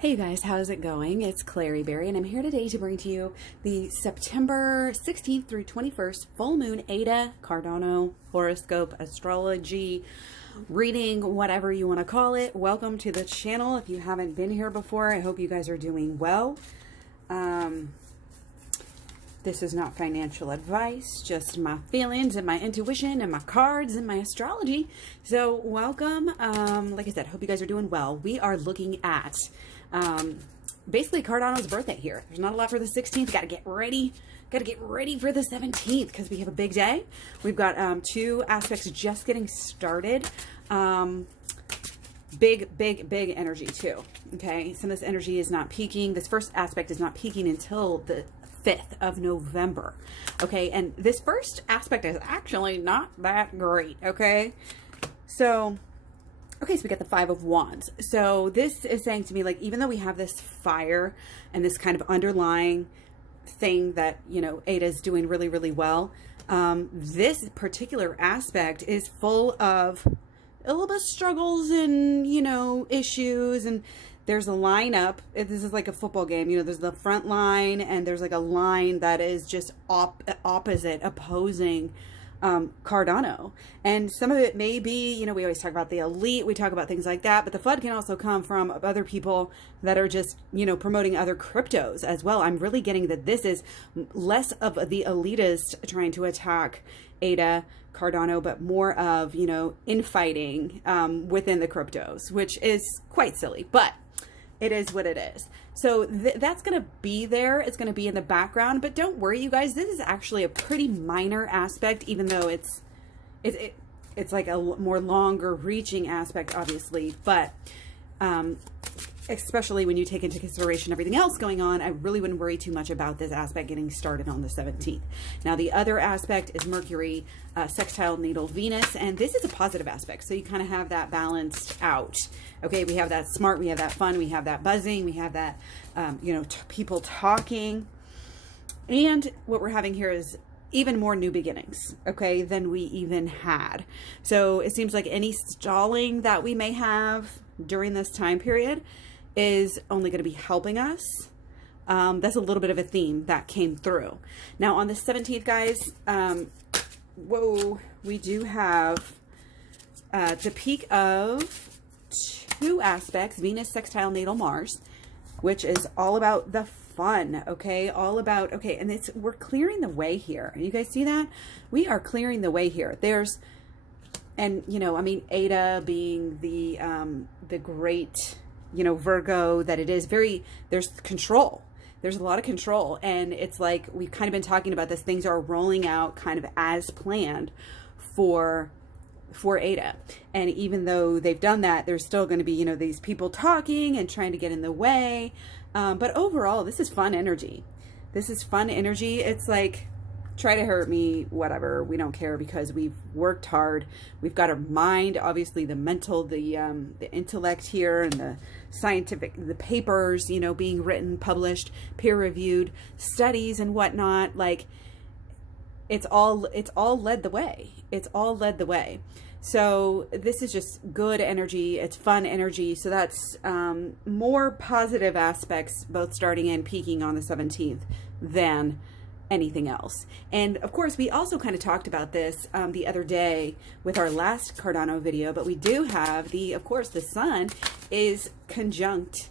Hey you guys, how's it going? It's Clary Berry, and I'm here today to bring to you the September 16th through 21st full moon Ada Cardano horoscope astrology reading, whatever you want to call it. Welcome to the channel. If you haven't been here before, I hope you guys are doing well. This is not financial advice, just my feelings and my intuition and my cards and my astrology. So welcome. Like I said, hope you guys are doing well. We are looking at basically Cardano's birthday here. There's not a lot for the 16th. Got to get ready. Got to get ready for the 17th because we have a big day. We've got two aspects just getting started. Big energy too. Okay, some of this energy is not peaking. This first aspect is not peaking until the 5th of November. Okay, and this first aspect is actually not that great. Okay, so we got the Five of Wands. So this is saying to me, like, even though we have this fire and this kind of underlying thing that, you know, Ada's doing really, really well, this particular aspect is full of a little bit of struggles and, you know, issues. And there's a lineup. This is like a football game. You know, there's the front line and there's like a line that is just opposite, opposing Cardano. And some of it may be, you know, we always talk about the elite, we talk about things like that, but the flood can also come from other people that are just, you know, promoting other cryptos as well. I'm really getting that this is less of the elitist trying to attack Ada Cardano, but more of, you know, infighting within the cryptos, which is quite silly, but it is what it is. So that's going to be there. It's going to be in the background, but don't worry, you guys. This is actually a pretty minor aspect, even though it's like a more longer reaching aspect, obviously. But especially when you take into consideration everything else going on, I really wouldn't worry too much about this aspect getting started on the 17th. Now, the other aspect is Mercury sextile natal Venus, and this is a positive aspect. So you kind of have that balanced out. Okay, we have that smart, we have that fun, we have that buzzing, we have that, you know, people talking. And what we're having here is even more new beginnings, okay, than we even had. So it seems like any stalling that we may have during this time period is only going to be helping us. That's a little bit of a theme that came through. Now on the 17th, guys, whoa, we do have the peak of two aspects, Venus sextile natal Mars, which is all about the fun, okay, all about, okay, and we're clearing the way here. You guys see that? We are clearing the way here. There's, and you know, I mean, Ada being the great, you know, Virgo that it is, there's control. There's a lot of control, and it's like we've kind of been talking about this. Things are rolling out kind of as planned for Ada. And even though they've done that, there's still going to be, you know, these people talking and trying to get in the way. But overall, this is fun energy. This is fun energy. It's like, try to hurt me, whatever, we don't care, because we've worked hard. We've got our mind, obviously the mental, the intellect here, and the scientific, the papers, you know, being written, published, peer-reviewed studies and whatnot. Like, it's all led the way. It's all led the way. So this is just good energy. It's fun energy. So that's more positive aspects, both starting and peaking on the 17th than anything else. And of course, we also kind of talked about this the other day with our last Cardano video, but we do have of course, the sun is conjunct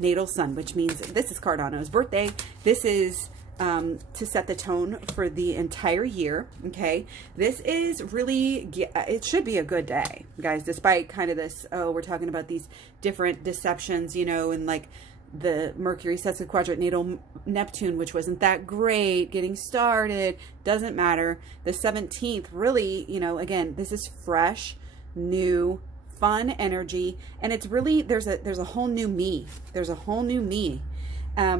natal sun, which means this is Cardano's birthday. This is to set the tone for the entire year. Okay, this is really, it should be a good day, guys, despite kind of this, oh, we're talking about these different deceptions, you know, and like the Mercury sesquiquadrate natal Neptune, which wasn't that great getting started. Doesn't matter. The 17th, really, you know, again, this is fresh, new, fun energy, and it's really, there's a whole new me. There's a whole new me.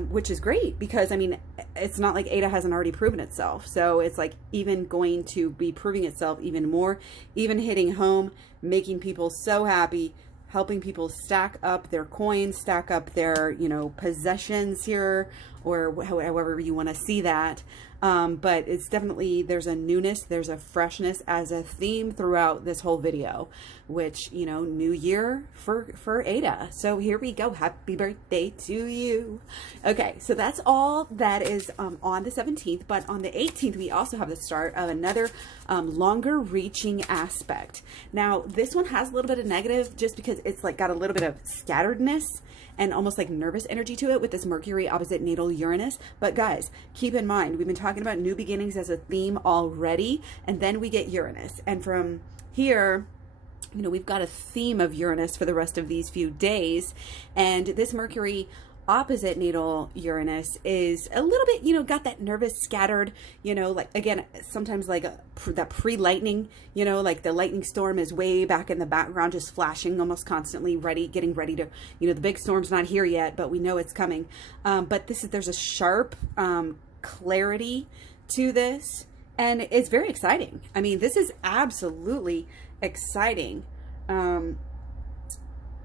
Which is great, because I mean, it's not like Ada hasn't already proven itself. So it's like even going to be proving itself even more, even hitting home, making people so happy, helping people stack up their coins, stack up their, you know, possessions here, or however you want to see that. but it's definitely, there's a newness, there's a freshness as a theme throughout this whole video, which, you know, new year for Ada. So here we go. Happy birthday to you. Okay, so that's all that is on the 17th, but on the 18th, we also have the start of another longer reaching aspect. Now, this one has a little bit of negative just because it's like got a little bit of scatteredness and almost like nervous energy to it with this Mercury opposite natal Uranus. But guys, keep in mind, we've been talking about new beginnings as a theme already, and then we get Uranus. And from here, you know, we've got a theme of Uranus for the rest of these few days. And this Mercury opposite natal Uranus is a little bit, you know, got that nervous, scattered, you know, like, again, sometimes like that pre-lightning, you know, like the lightning storm is way back in the background, just flashing almost constantly, getting ready to, you know, the big storm's not here yet, but we know it's coming. But there's a sharp clarity to this, and it's very exciting. I mean, this is absolutely exciting.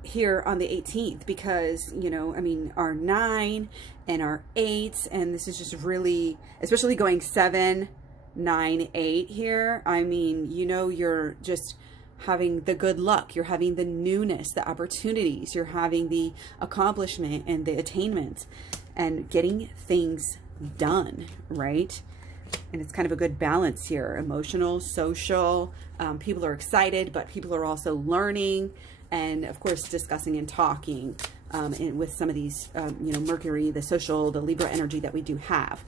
Here on the 18th, because, you know, I mean, our 9 and our 8s, and this is just really, especially going 7, 9, 8 here. I mean, you know, you're just having the good luck, you're having the newness, the opportunities, you're having the accomplishment and the attainment and getting things done, right? And it's kind of a good balance here, emotional, social. People are excited, but people are also learning, and of course discussing and talking with some of these, you know, Mercury, the social, the Libra energy that we do have,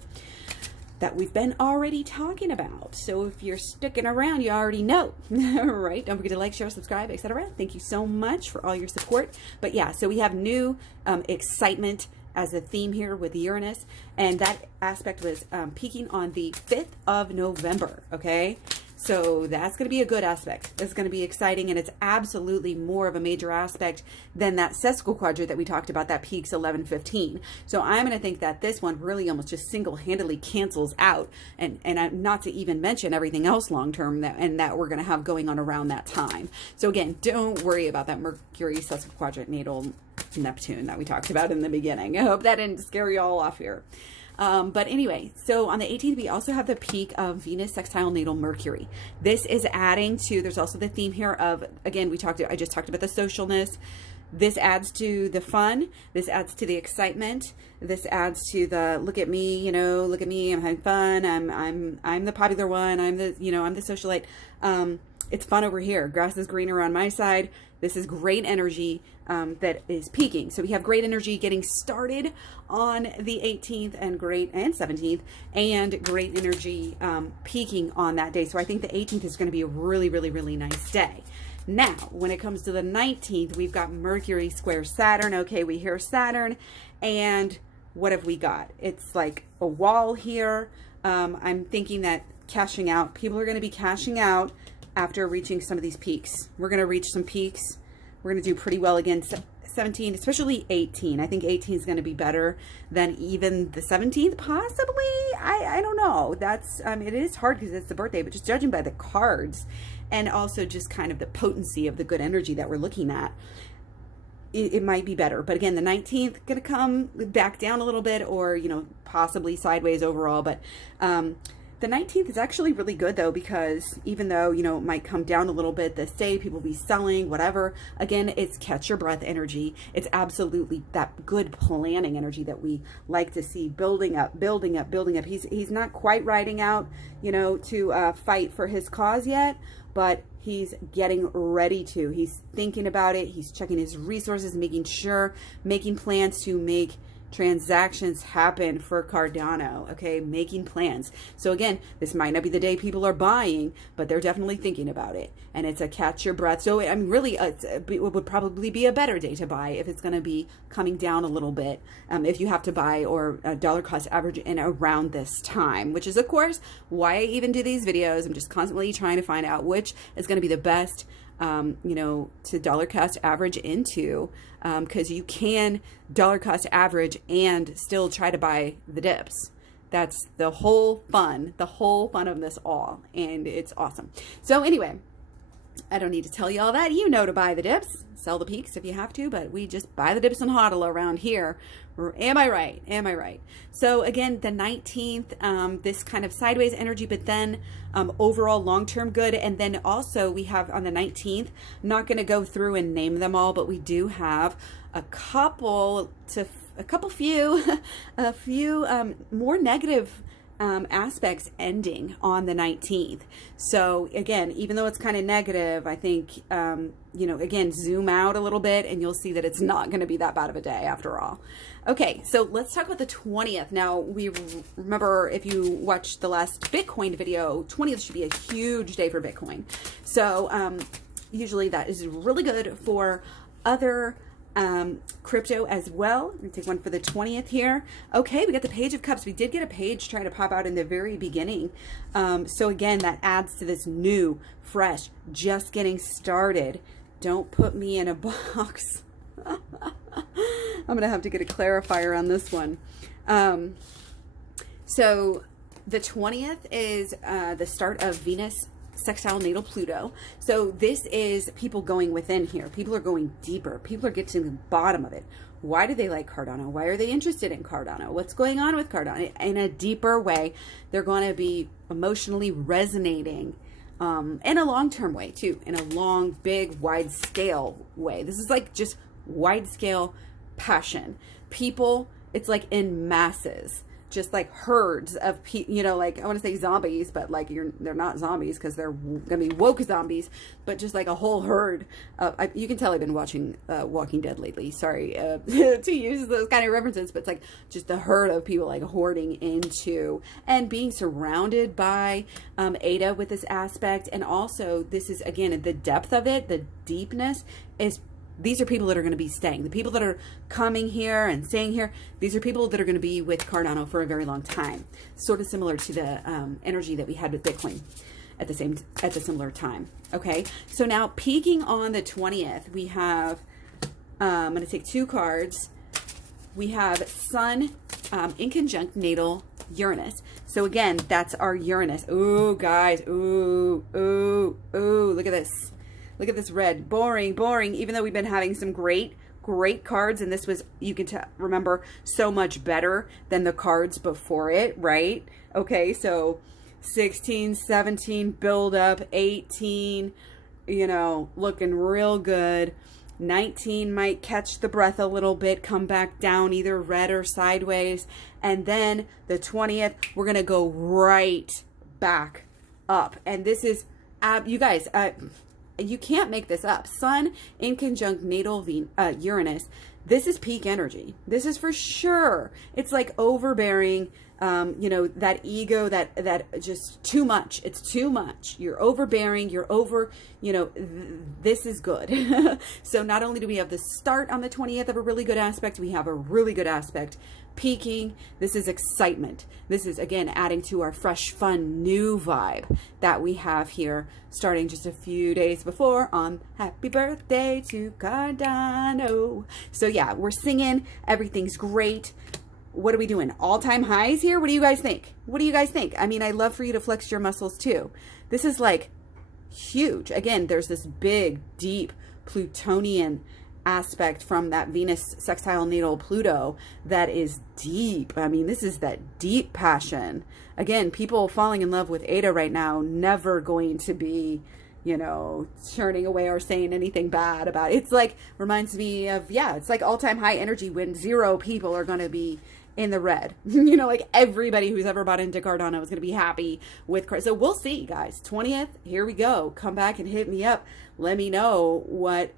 that we've been already talking about. So if you're sticking around, you already know, right? Don't forget to like, share, subscribe, etc. Thank you so much for all your support. But yeah, so we have new excitement as a theme here with Uranus, and that aspect was peaking on the 5th of November, okay? So that's going to be a good aspect. It's going to be exciting, and it's absolutely more of a major aspect than that sesquiquadrant that we talked about that peaks 11-15. So I'm going to think that this one really almost just single-handedly cancels out, and not to even mention everything else long-term that we're going to have going on around that time. So again, don't worry about that Mercury sesquiquadrant natal Neptune that we talked about in the beginning. I hope that didn't scare you all off here. But anyway, so on the 18th, we also have the peak of Venus sextile natal Mercury. This is adding to, there's also the theme here of, again, I just talked about the socialness. This adds to the fun. This adds to the excitement. This adds to the, look at me, you know, look at me, I'm having fun. I'm the popular one. I'm the, you know, I'm the socialite. It's fun over here. Grass is greener on my side. This is great energy that is peaking. So we have great energy getting started on the 18th and 17th, and great energy peaking on that day. So I think the 18th is going to be a really, really, really nice day. Now, when it comes to the 19th, we've got Mercury square Saturn. Okay, we hear Saturn, and what have we got? It's like a wall here. I'm thinking that cashing out, people are going to be cashing out after reaching some of these peaks. We're going to reach some peaks. We're going to do pretty well against 17, especially 18. I think 18 is going to be better than even the 17th, possibly. I don't know. That's, it is hard because it's the birthday, but just judging by the cards and also just kind of the potency of the good energy that we're looking at, it might be better. But again, the 19th going to come back down a little bit, or, you know, possibly sideways overall. But the 19th is actually really good, though, because even though, you know, it might come down a little bit this day, people will be selling, whatever. Again, it's catch your breath energy. It's absolutely that good planning energy that we like to see, building up, building up, building up. He's not quite riding out, you know, to fight for his cause yet, but he's getting ready to. He's thinking about it. He's checking his resources, making plans to make transactions happen for Cardano, okay, making plans. So again, this might not be the day people are buying, but they're definitely thinking about it, and it's a catch your breath. So I mean, really, it would probably be a better day to buy if it's going to be coming down a little bit, if you have to buy, or dollar cost average in around this time, which is of course why I even do these videos. I'm just constantly trying to find out which is going to be the best you know, to dollar cost average into, because you can dollar cost average and still try to buy the dips. That's the whole fun of this all, and it's awesome. So anyway, I don't need to tell you all that. You know to buy the dips. Sell the peaks if you have to, but we just buy the dips and hodl around here. Am I right? Am I right? So again, the 19th, this kind of sideways energy, but then overall long-term good. And then also we have on the 19th, I'm not going to go through and name them all, but we do have a few more negative aspects ending on the 19th. So again, even though it's kind of negative, I think, you know, again, zoom out a little bit and you'll see that it's not going to be that bad of a day after all. Okay, so let's talk about the 20th. Now, we remember if you watched the last Bitcoin video, 20th should be a huge day for Bitcoin. So usually that is really good for other crypto as well. Let me take one for the 20th here. Okay, we got the Page of Cups. We did get a page trying to pop out in the very beginning. So again, that adds to this new, fresh, just getting started. Don't put me in a box. I'm gonna have to get a clarifier on this one. So the 20th is the start of Venus sextile natal Pluto. So this is people going within here. People are going deeper. People are getting to the bottom of it. Why do they like Cardano? Why are they interested in Cardano? What's going on with Cardano? In a deeper way, they're going to be emotionally resonating in a long-term way too, in a long, big, wide-scale way. This is like just wide-scale passion. People, it's like in masses. Just like herds of people, you know, like I want to say zombies, but like they're not zombies because they're gonna be woke zombies, but just like a whole herd. You can tell I've been watching Walking Dead lately. Sorry to use those kind of references, but it's like just a herd of people like hoarding into and being surrounded by Ada with this aspect. And also this is, again, the depth of it, the deepness is. These are people that are going to be staying. The people that are coming here and staying here, these are people that are going to be with Cardano for a very long time. Sort of similar to the energy that we had with Bitcoin at the similar time. Okay, so now peaking on the 20th, we have, I'm going to take two cards. We have Sun in conjunct natal Uranus. So again, that's our Uranus. Ooh, guys. Ooh, ooh, ooh. Look at this. Look at this red. Boring, boring. Even though we've been having some great cards, and this was, you can remember, so much better than the cards before it, right? Okay, so 16, 17, build up, 18, you know, looking real good. 19 might catch the breath a little bit, come back down either red or sideways. And then the 20th, we're going to go right back up. And this is, you guys, you can't make this up. Sun in conjunct natal Uranus. This is peak energy. This is for sure. It's like overbearing, you know, that ego, that just too much. It's too much. You're overbearing. You're over, you know, this is good. So not only do we have the start on the 20th of a really good aspect, we have a really good aspect peaking. This is excitement. This is, again, adding to our fresh, fun, new vibe that we have here starting just a few days before on Happy Birthday to Cardano. So yeah, we're singing. Everything's great. What are we doing? All-time highs here? What do you guys think? What do you guys think? I mean, I love for you to flex your muscles too. This is like huge. Again, there's this big, deep Plutonian aspect from that Venus sextile natal Pluto that is deep. I mean, this is that deep passion. Again, people falling in love with Ada right now, never going to be, you know, turning away or saying anything bad about it. It's like, reminds me of, yeah, it's like all-time high energy when 0 people are going to be in the red. You know, like everybody who's ever bought into Cardano is going to be happy with Cardano. So we'll see, guys. 20th, here we go. Come back and hit me up. Let me know what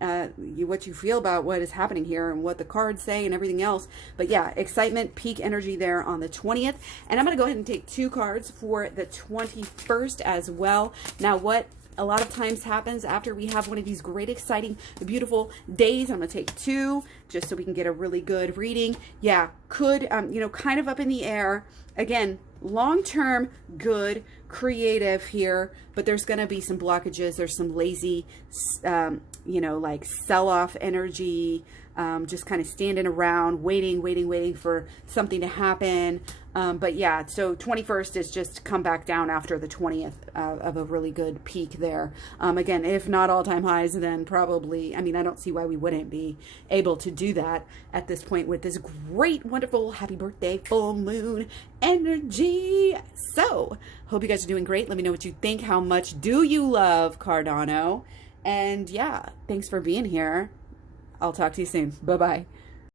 you feel about what is happening here and what the cards say and everything else. But yeah, excitement, peak energy there on the 20th. And I'm going to go ahead and take 2 cards for the 21st as well. Now, what a lot of times happens after we have one of these great, exciting, beautiful days. I'm going to take 2 just so we can get a really good reading. Yeah, could, you know, kind of up in the air. Again, long-term, good, creative here, but there's going to be some blockages. There's some lazy, you know, like sell-off energy, just kind of standing around, waiting for something to happen. But yeah, so 21st is just come back down after the 20th of a really good peak there. Again, if not all-time highs, then probably, I mean, I don't see why we wouldn't be able to do that at this point with this great, wonderful, happy birthday, full moon energy. So, hope you guys are doing great. Let me know what you think. How much do you love Cardano? And yeah, thanks for being here. I'll talk to you soon. Bye-bye.